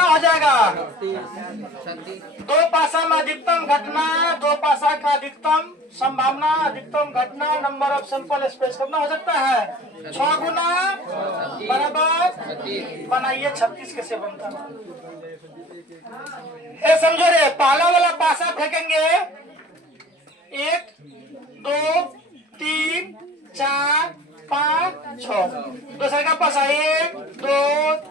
कितना हो जाएगा? दो पासा में अधिकतम घटना, दो पासा का अधिकतम संभावना, अधिकतम घटना, नंबर ऑफ सैंपल स्पेस कितना हो सकता है? 6 गुना बराबर बनाइए 36 कैसे बनता है? ये समझो रे, पहला वाला पासा फेंकेंगे 1 2 3 4 5 6, दूसरे का पासा 1 2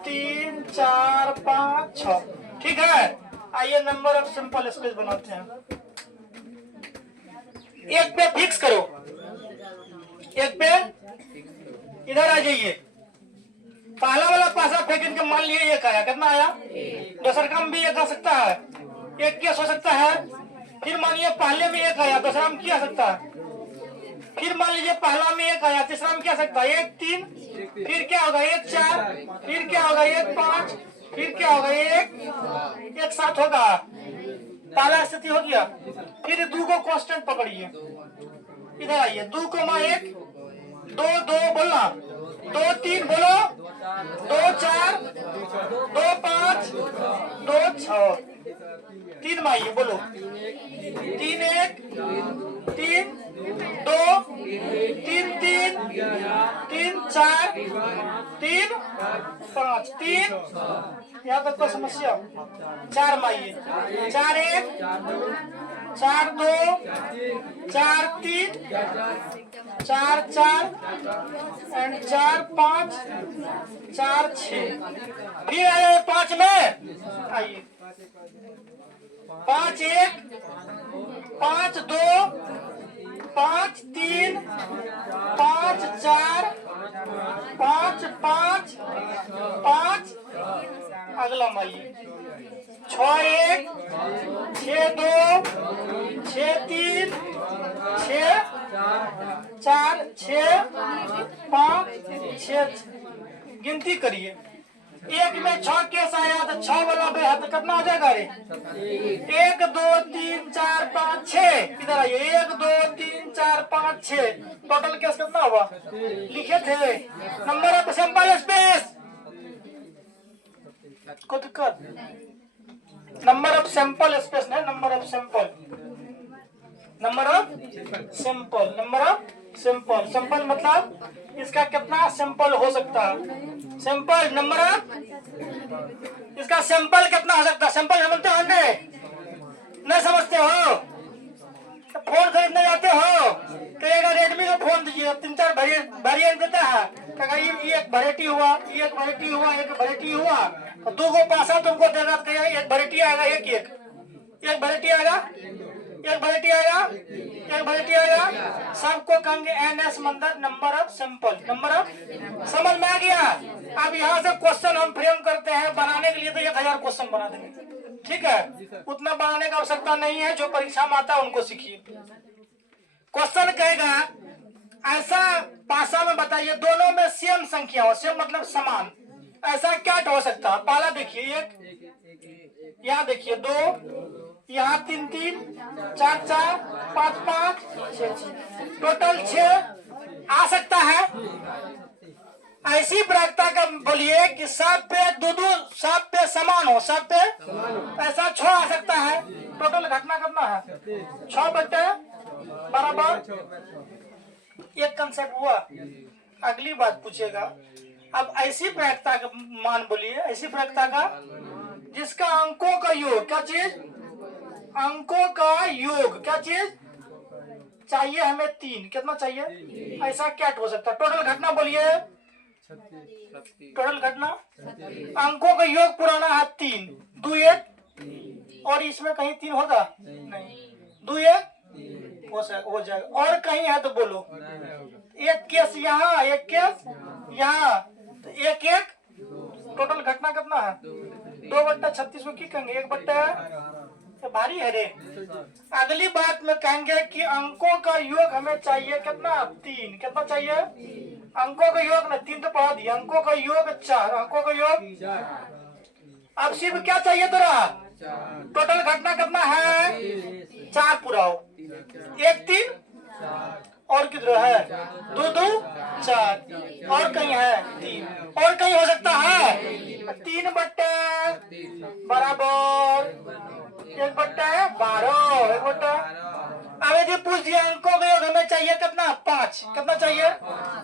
3 4 5 6, ठीक है। आइए नंबर ऑफ सिंपल स्पेस बनाते हैं। एक पे फिक्स करो, एक पे इधर आ जाइए। पहला वाला पासा फेंक के मान लिए एक आया, कितना आया? दूसरा का भी एक आ सकता है, एक केस हो सकता है। फिर मानिए पहले में एक आया, दूसरा में क्या सकता है? फिर मान लीजिए पहला में एक आया, तीसरा में क्या सकता है? 1 3, फिर क्या होगा? 1 4, फिर क्या होगा? 1 5, फिर क्या होगा? 1 7 होगा। पहला स्थिति हो गया। फिर 2 को कांस्टेंट पकड़िए, इधर आइए। 2 को 1 2 2 बोलना, 2 3 बोलो, 2 4 2 5 2 6, 3 में आइए बोलो, 3 1 3 2 3 3 3 4 3 5 3, यहाँ तक कोई समस्या? 4 में आइए, 4 1 4 2 4 3 4 4 एंड 4 5 4 6। फिर आए 5 में आइए, 5 1 5 2 5 3 5 4 5 5 5, अगला माइए 6 1 6 2 6 3 6 4 6 5 6, गिनती करिए। एक में 6 केस आया तो 6 वाला है तो कितना हो जाएगा रे? 1 2 3 4 5 6, इधर आइए। 1 2 3 4 5 6, टोटल केस कितना हुआ? लिखे थे नंबर ऑफ सैंपल स्पेस। को दिक्कत? नंबर ऑफ सैंपल स्पेस नहीं, number of sample, number of sample, number of sample. Sample मतलब इसका कितना सैंपल हो सकता है? सैंपल नंबर ऑफ, इसका सैंपल कितना हो सकता है? सैंपल समझते हो? नहीं समझते हो? तो फोन खरीदने जाते हो, कहेगा रेडमी का फोन दीजिए, 3 4 वेरिएंट देता है, कहेगा ये एक वैरायटी हुआ, ये एक वैरायटी हुआ, एक वैरायटी हुआ, तो 2 को पासा तुमको देगा, कहेगा एक वैरायटी आएगा, एक वैरायटी आएगा, एक वैरायटी आएगा, एक वैरायटी आएगा, सबको कहेंगे NS मतलब number of sample, number of. समझ में आ गया? अब यहाँ से क्वेश्चन हम फ्रेम करते हैं, बनाने के लिए तो 1000 क्वेश्चन बना देंगे, ठीक है? उतना बनाने का आवश्यकता नहीं है, जो परीक्षा में आता है उनको सीखिए। क्वेश्चन कहेगा ऐसा पासा में बताइए दोनों में सेम संख्या हो, सेम मतलब समान, ऐसा क्या हो सकता है? पहला देखिए 1, यहाँ देखिए 2, यहाँ 3 3 4 4 5 5 6 6, टोटल 6 आ सकता है। ऐसी प्रायिकता का बोलिए कि सब पे दो सब पे समान हो, सब पे ऐसा 6 आ सकता है। टोटल घटना कितना है? 6 बटे बराबर। एक कंसेप्ट हुआ। अगली बात पूछेगा, अब ऐसी प्रायिकता का मान बोलिए, ऐसी प्रायिकता का जिसका अंकों का योग, क्या चीज? अंकों का योग, क्या चीज चाहिए हमें? 3, कितना चाहिए? ऐसा क्या हो सकता है? टोटल घटना बोलिए, टोटल घटना अंकों का योग पुराना है 3, 2 1, और इसमें कहीं 3 होगा? नहीं, 2 1 हो जाएगा। और कहीं है तो बोलो। एक केस यहाँ, एक केस यहाँ, तो 1 1, टोटल घटना कितना है? 2 बट्टा 36 को क्या कहेंगे? 1 बट्टा, तो भारी है रे। अगली बात में कहेंगे कि अंकों का योग हमें चाहिए कितना? 3, कितना चाहिए? अंकों का योग ना 3 तो पढ़ा दिया, अंकों का योग 4, अंकों का योग। अब सिर्फ क्या चाहिए तेरा? टोटल घटना कितना है? 4 पूरा हो, 1 3 और किधर है 2 2 4 और कहीं है 3 और कहीं हो सकता है 3/, बराबर 1/12 1/। अब यदि पूछ दिया अंकों का योग हमें चाहिए कितना 5, कितना चाहिए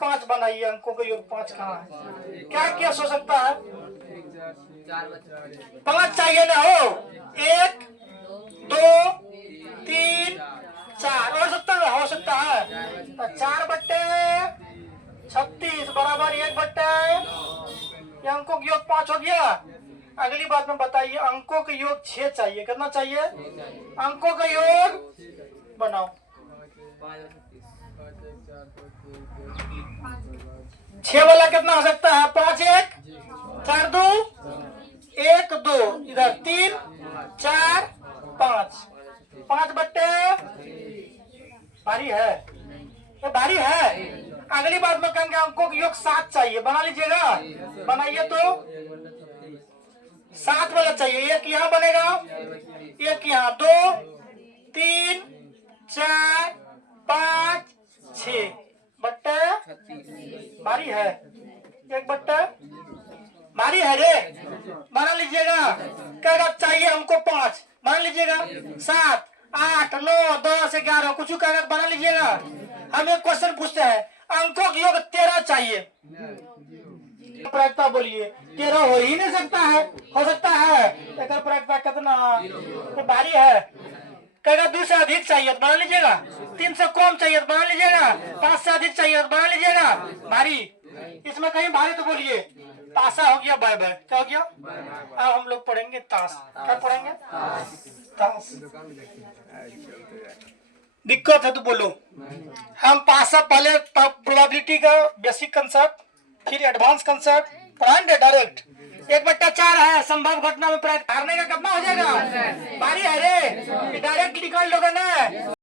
5 बनाइए। अंकों का योग 5 कहाँ है, क्या क्या हो सकता है 5 चाहिए ना हो 1 2 3 4 और हो सकता है तो 4/36 बराबर 1/, ये अंकों का योग 5 हो गया। अगली बात में बताइए अंकों का योग 6 चाहिए, कितना चाहिए अंकों का योग बनाओ। 6 वाला कितना हो सकता है 5 1 4 2 1 2 इधर 3 4 5 5/, भारी है ये भारी है। अगली बात में कहेंगे अंकों का योग 7 चाहिए, बना लीजिएगा बनाइए तो 7 वाला चाहिए। एक यहाँ बनेगा एक यहाँ 2 3 4 5 6/, भारी है 1/, भारी है रे बना लीजिएगा। कहेगा चाहिए हमको 5 बना लीजिएगा 7 8 9 10 11 कुछ कहेगा बना लीजिएगा। हम एक क्वेश्चन पूछते हैं अंकों का योग 13 चाहिए, प्रायिकता बोलिए 13 हो ही नहीं सकता है, हो सकता है एक प्रायिकता कितना तो भारी है। कहेगा 2 से अधिक चाहिए तो बना लीजिएगा, 3 से कम चाहिए तो बना लीजिएगा, 5 से अधिक चाहिए तो बना लीजिएगा भारी। इसमें कहीं भारी तो बोलिए ताशा हो गया बाय बाय, क्या हो गया। अब हम लोग पढ़ेंगे ताश, क्या पढ़ेंगे ताश। दिक्कत है तो बोलो। हम पासा पहले प्रोबेबिलिटी का बेसिक कंसेप्ट फिर एडवांस कंसेप्ट पढ़ाएंगे डायरेक्ट। 1/4 है संभव घटना में हारने का कितना हो जाएगा भारी है रे, डायरेक्ट निकाल लोगे ना